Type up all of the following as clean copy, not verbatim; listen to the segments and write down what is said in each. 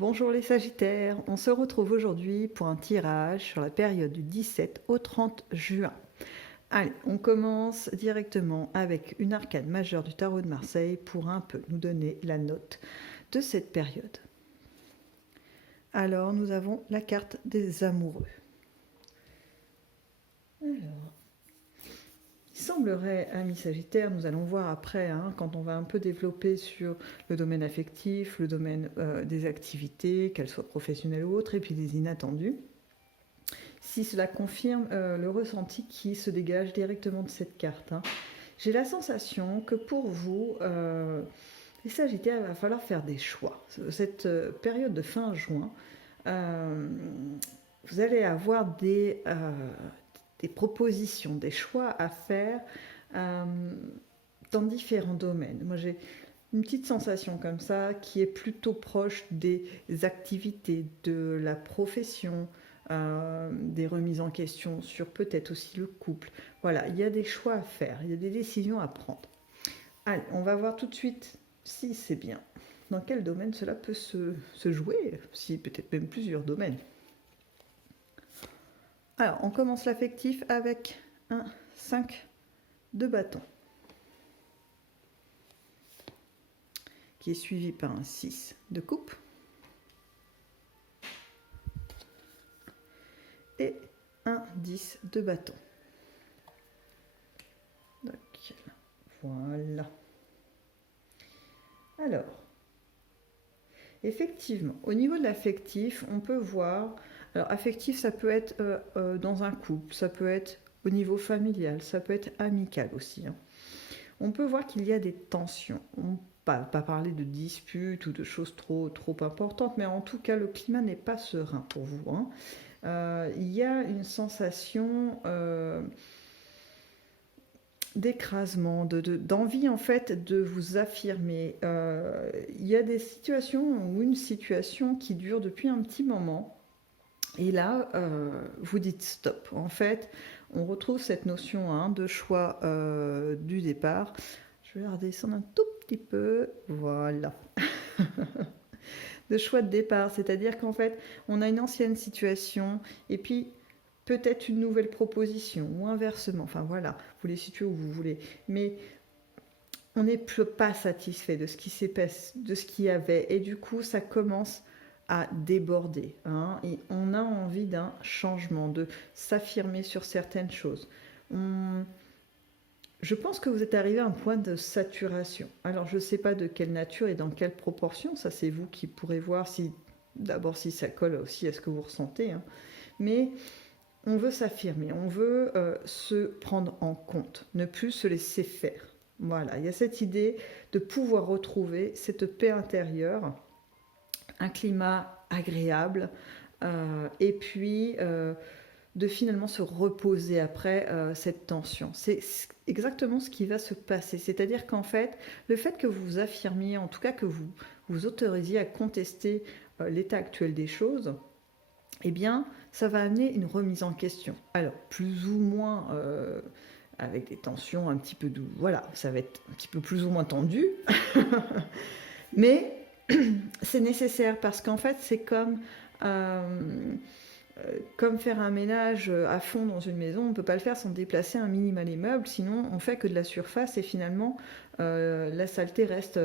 Bonjour les Sagittaires, on se retrouve aujourd'hui pour un tirage sur la période du 17 au 30 juin. Allez, on commence directement avec une arcane majeure du tarot de Marseille pour un peu nous donner la note de cette période. Alors, nous avons la carte des amoureux. Alors, il semblerait, amis Sagittaires, nous allons voir après, quand on va un peu développer sur le domaine affectif, le domaine des activités, qu'elles soient professionnelles ou autres, et puis des inattendus, si cela confirme le ressenti qui se dégage directement de cette carte. J'ai la sensation que pour vous, les Sagittaires, il va falloir faire des choix. Cette période de fin juin, vous allez avoir des propositions, des choix à faire dans différents domaines. Moi, j'ai une petite sensation comme ça qui est plutôt proche des activités, de la profession, des remises en question sur peut-être aussi le couple. Voilà, il y a des choix à faire, il y a des décisions à prendre. Allez, on va voir tout de suite si c'est bien. Dans quel domaine cela peut se jouer, si peut-être même plusieurs domaines. Alors, on commence l'affectif avec un 5 de bâton, qui est suivi par un 6 de coupe, et un 10 de bâton. Donc, voilà. Alors, effectivement, au niveau de l'affectif, on peut voir... Alors, affectif, ça peut être dans un couple, ça peut être au niveau familial, ça peut être amical aussi. On peut voir qu'il y a des tensions. On pas parler de disputes ou de choses trop importantes, mais en tout cas, le climat n'est pas serein pour vous. Il y a une sensation d'écrasement, d'envie en fait de vous affirmer. Il y a des situations ou une situation qui dure depuis un petit moment. Et là, vous dites stop. En fait, on retrouve cette notion de choix du départ. Je vais la redescendre un tout petit peu. Voilà. De choix de départ, c'est-à-dire qu'en fait, on a une ancienne situation et puis peut-être une nouvelle proposition ou inversement. Enfin voilà, vous les situez où vous voulez. Mais on n'est pas satisfait de ce qui s'est passé, de ce qu'il y avait. Et du coup, ça commence à déborder. Et on a envie d'un changement, de s'affirmer sur certaines choses. Je pense que vous êtes arrivé à un point de saturation. Alors, je ne sais pas de quelle nature et dans quelle proportion, ça c'est vous qui pourrez voir si, d'abord si ça colle aussi à ce que vous ressentez. Mais on veut s'affirmer, on veut se prendre en compte, ne plus se laisser faire. Voilà, il y a cette idée de pouvoir retrouver cette paix intérieure, un climat agréable, et puis de finalement se reposer après cette tension. C'est exactement ce qui va se passer. C'est-à-dire qu'en fait, le fait que vous vous affirmiez, en tout cas que vous vous autorisiez à contester l'état actuel des choses, eh bien, ça va amener une remise en question. Alors, plus ou moins avec des tensions un petit peu voilà, ça va être un petit peu plus ou moins tendu, mais c'est nécessaire parce qu'en fait, c'est comme faire un ménage à fond dans une maison, on ne peut pas le faire sans déplacer un minimum les meubles, sinon on fait que de la surface et finalement la saleté reste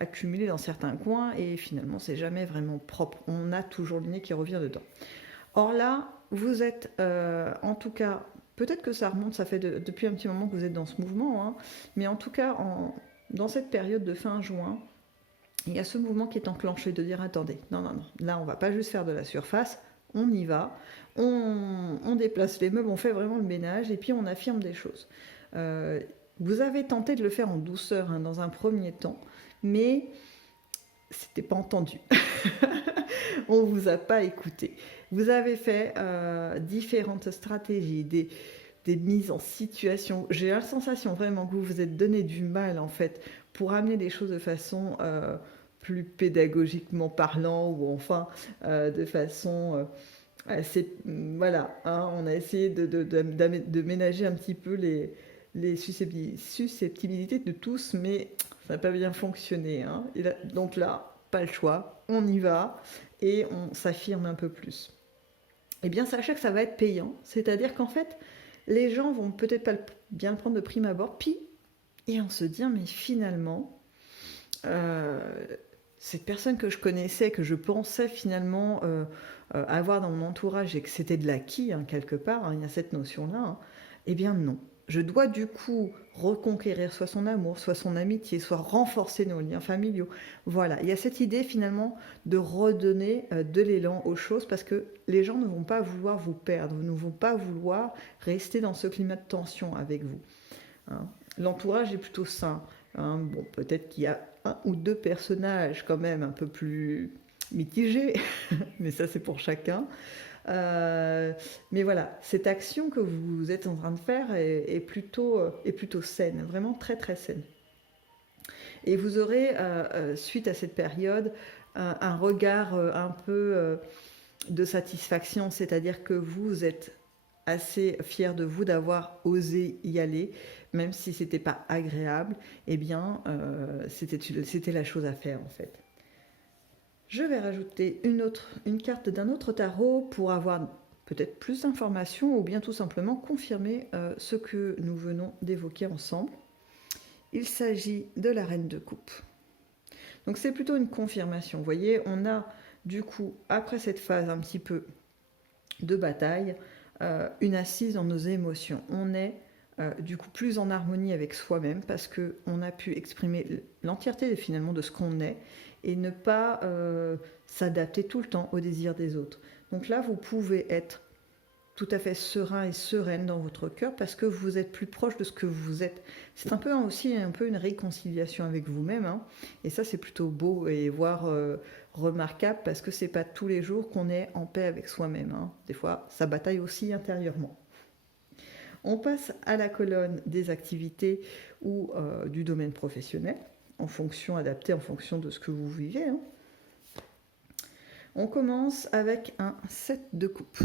accumulée dans certains coins et finalement c'est jamais vraiment propre. On a toujours le nez qui revient dedans. Or là, vous êtes en tout cas, peut-être que ça remonte, ça fait depuis un petit moment que vous êtes dans ce mouvement, mais en tout cas dans cette période de fin juin, il y a ce mouvement qui est enclenché de dire attendez, non, là on va pas juste faire de la surface, on y va, on déplace les meubles, on fait vraiment le ménage et puis on affirme des choses. Vous avez tenté de le faire en douceur dans un premier temps, mais c'était pas entendu. On vous a pas écouté. Vous avez fait différentes stratégies, des mises en situation. J'ai la sensation vraiment que vous vous êtes donné du mal en fait pour amener les choses de façon plus pédagogiquement parlant ou enfin de façon voilà, on a essayé de ménager un petit peu les susceptibilités de tous, mais ça n'a pas bien fonctionné. Et là, donc là, pas le choix, on y va et on s'affirme un peu plus. Eh bien, sachez que ça va être payant, c'est-à-dire qu'en fait, les gens vont peut-être pas bien le prendre de prime abord, puis et on se dit, mais finalement, cette personne que je connaissais, que je pensais finalement avoir dans mon entourage et que c'était de l'acquis, hein, quelque part, hein, il y a cette notion-là, hein, eh bien non. Je dois du coup reconquérir soit son amour, soit son amitié, soit renforcer nos liens familiaux. Voilà, il y a cette idée finalement de redonner de l'élan aux choses parce que les gens ne vont pas vouloir vous perdre, ne vont pas vouloir rester dans ce climat de tension avec vous. Hein. L'entourage est plutôt sain. Hein. Bon, peut-être qu'il y a un ou deux personnages quand même un peu plus mitigés, mais ça c'est pour chacun. Mais voilà, cette action que vous êtes en train de faire est plutôt saine, vraiment très très saine. Et vous aurez, suite à cette période, un regard un peu de satisfaction, c'est-à-dire que vous êtes assez fier de vous d'avoir osé y aller, même si c'était pas agréable, eh bien, c'était la chose à faire en fait. Je vais rajouter une carte d'un autre tarot pour avoir peut-être plus d'informations ou bien tout simplement confirmer ce que nous venons d'évoquer ensemble. Il s'agit de la Reine de Coupe. Donc c'est plutôt une confirmation. Vous voyez, on a du coup, après cette phase un petit peu de bataille, une assise dans nos émotions. On est du coup plus en harmonie avec soi-même parce qu'on a pu exprimer l'entièreté finalement de ce qu'on est et ne pas s'adapter tout le temps aux désirs des autres. Donc là, vous pouvez être tout à fait serein et sereine dans votre cœur parce que vous êtes plus proche de ce que vous êtes. C'est un peu aussi une réconciliation avec vous-même, hein. Et ça c'est plutôt beau et voire remarquable parce que c'est pas tous les jours qu'on est en paix avec soi-même, hein. Des fois ça bataille aussi intérieurement. On passe à la colonne des activités ou du domaine professionnel, adapté en fonction de ce que vous vivez, hein. On commence avec un 7 de coupe.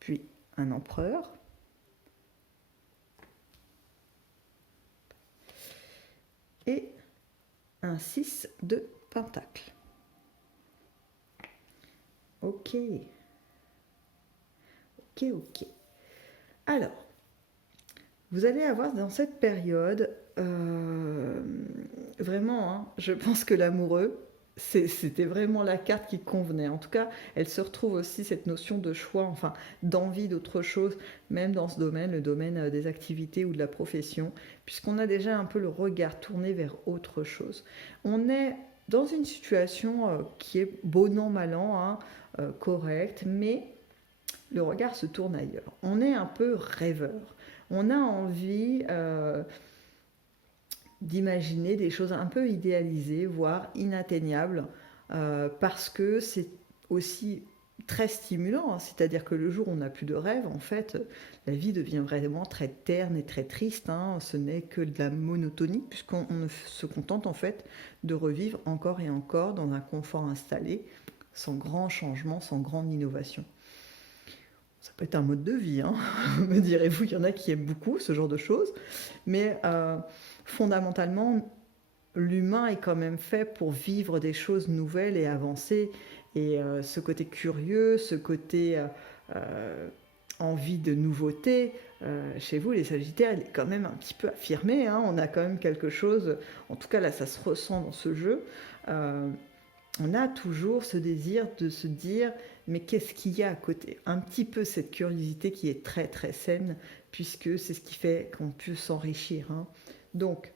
Puis un empereur. Et un 6 de pentacle. Ok. Ok. Alors, vous allez avoir dans cette période, vraiment, hein, je pense que l'amoureux, c'était vraiment la carte qui convenait. En tout cas, elle se retrouve aussi cette notion de choix, enfin d'envie d'autre chose, même dans ce domaine, le domaine des activités ou de la profession, puisqu'on a déjà un peu le regard tourné vers autre chose. On est dans une situation qui est bon an, mal an, hein, correcte, mais le regard se tourne ailleurs. On est un peu rêveur. On a envie d'imaginer des choses un peu idéalisées, voire inatteignables, parce que c'est aussi très stimulant, hein. C'est-à-dire que le jour où on n'a plus de rêve, en fait, la vie devient vraiment très terne et très triste, hein. Ce n'est que de la monotonie, puisqu'on se contente en fait de revivre encore et encore dans un confort installé, sans grand changement, sans grande innovation. Ça peut être un mode de vie, hein. Me direz-vous, il y en a qui aiment beaucoup ce genre de choses, mais fondamentalement, l'humain est quand même fait pour vivre des choses nouvelles et avancer. Et ce côté curieux, ce côté envie de nouveauté, chez vous, les Sagittaires, il est quand même un petit peu affirmé, hein. On a quand même quelque chose, en tout cas là, ça se ressent dans ce jeu. On a toujours ce désir de se dire mais qu'est-ce qu'il y a à côté, un petit peu cette curiosité qui est très très saine puisque c'est ce qui fait qu'on peut s'enrichir, hein. Donc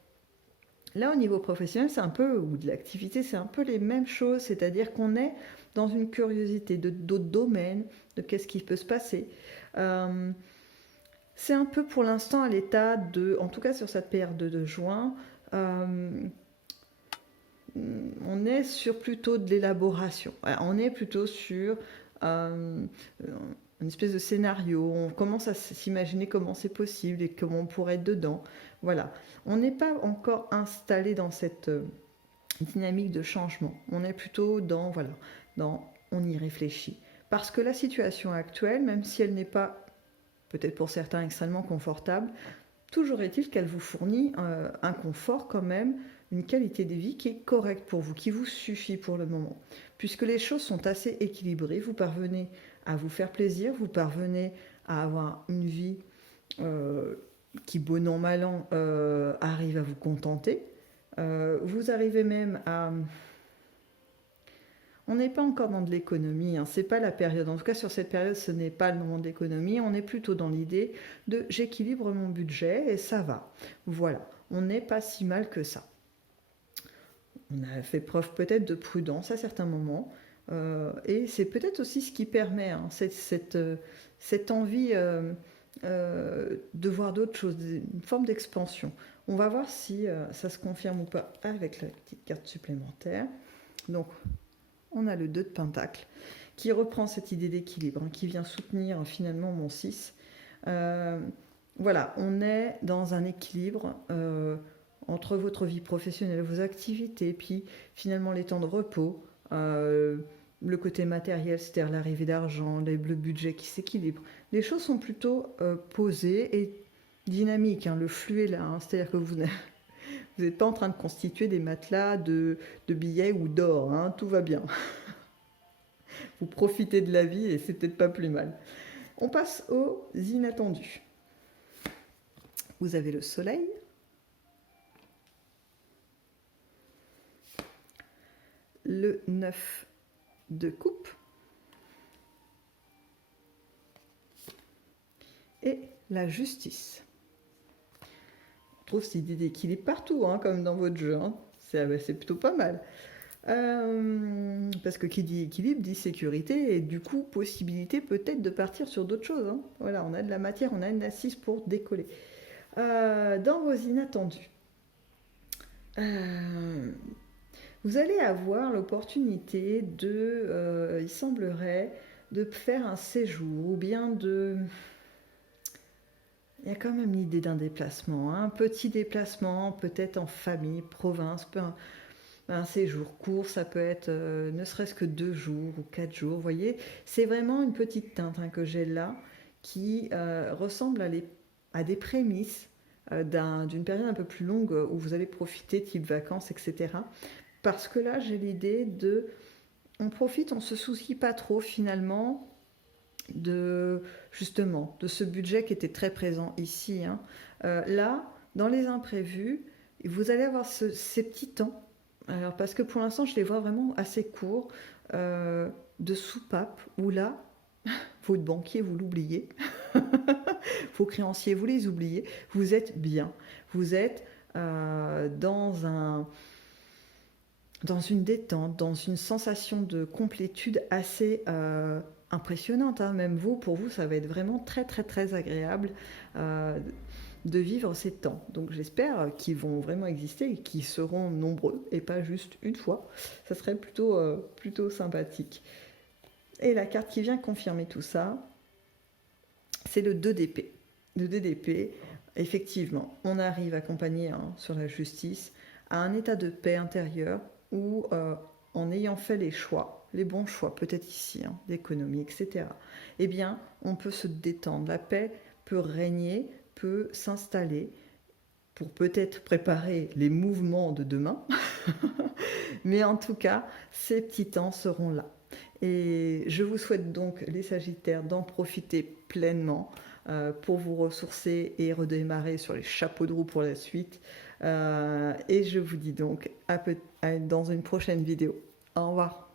là au niveau professionnel c'est un peu, ou de l'activité, c'est un peu les mêmes choses, c'est-à-dire qu'on est dans une curiosité de d'autres domaines, de qu'est-ce qui peut se passer. C'est un peu pour l'instant à l'état de, en tout cas sur cette période de juin, on est sur plutôt de l'élaboration. On est plutôt sur une espèce de scénario. On commence à s'imaginer comment c'est possible et comment on pourrait être dedans. Voilà. On n'est pas encore installé dans cette dynamique de changement. On est plutôt dans on y réfléchit. Parce que la situation actuelle, même si elle n'est pas, peut-être pour certains, extrêmement confortable, Toujours est-il qu'elle vous fournit un confort quand même, une qualité de vie qui est correcte pour vous, qui vous suffit pour le moment. Puisque les choses sont assez équilibrées, vous parvenez à vous faire plaisir, vous parvenez à avoir une vie qui, bon an, mal an, arrive à vous contenter. Vous arrivez même à... On n'est pas encore dans de l'économie, hein, c'est pas la période. En tout cas, sur cette période, ce n'est pas le moment de l'économie. On est plutôt dans l'idée de j'équilibre mon budget et ça va. Voilà, on n'est pas si mal que ça. On a fait preuve peut-être de prudence à certains moments. Et c'est peut-être aussi ce qui permet cette envie de voir d'autres choses, une forme d'expansion. On va voir si ça se confirme ou pas avec la petite carte supplémentaire. Donc, on a le 2 de Pentacle qui reprend cette idée d'équilibre, hein, qui vient soutenir finalement mon 6. Voilà, on est dans un équilibre entre votre vie professionnelle, vos activités, puis finalement les temps de repos, le côté matériel, c'est-à-dire l'arrivée d'argent, le budget qui s'équilibre. Les choses sont plutôt posées et dynamiques, hein, le flux est là, hein, c'est-à-dire que vous n'êtes pas en train de constituer des matelas de billets ou d'or, hein, tout va bien. Vous profitez de la vie et c'est peut-être pas plus mal. On passe aux inattendus. Vous avez le soleil, le 9 de coupe et la justice. On trouve cette idée d'équilibre partout, hein, comme dans votre jeu. Hein. C'est plutôt pas mal. Parce que qui dit équilibre dit sécurité et du coup possibilité peut-être de partir sur d'autres choses. Hein. Voilà, on a de la matière, on a une assise pour décoller. Dans vos inattendus, vous allez avoir l'opportunité de, il semblerait, de faire un séjour ou bien de... Il y a quand même l'idée d'un déplacement, hein, un petit déplacement, peut-être en famille, province, un séjour court, ça peut être ne serait-ce que 2 jours ou 4 jours, vous voyez. C'est vraiment une petite teinte, hein, que j'ai là qui ressemble à des prémices d'une période un peu plus longue où vous allez profiter, type vacances, etc. Parce que là, j'ai l'idée de... On profite, on ne se soucie pas trop finalement justement, de ce budget qui était très présent ici. Hein. Là, dans les imprévus, vous allez avoir ces petits temps. Alors, parce que pour l'instant, je les vois vraiment assez courts, de soupape, où là, votre banquier, vous l'oubliez. Vos créanciers, vous les oubliez. Vous êtes bien. Vous êtes dans une détente, dans une sensation de complétude assez impressionnante. Hein. Même pour vous, ça va être vraiment très très très agréable de vivre ces temps. Donc j'espère qu'ils vont vraiment exister et qu'ils seront nombreux et pas juste une fois. Ça serait plutôt sympathique. Et la carte qui vient confirmer tout ça, c'est le 2 d'épée. Le 2 d'épée, effectivement, on arrive accompagné sur la justice à un état de paix intérieure où, en ayant fait les bons choix, peut-être ici, hein, d'économie, etc., eh bien, on peut se détendre. La paix peut régner, peut s'installer pour peut-être préparer les mouvements de demain. Mais en tout cas, ces petits temps seront là. Et je vous souhaite donc, les Sagittaires, d'en profiter pleinement pour vous ressourcer et redémarrer sur les chapeaux de roue pour la suite. Et je vous dis donc dans une prochaine vidéo. Au revoir.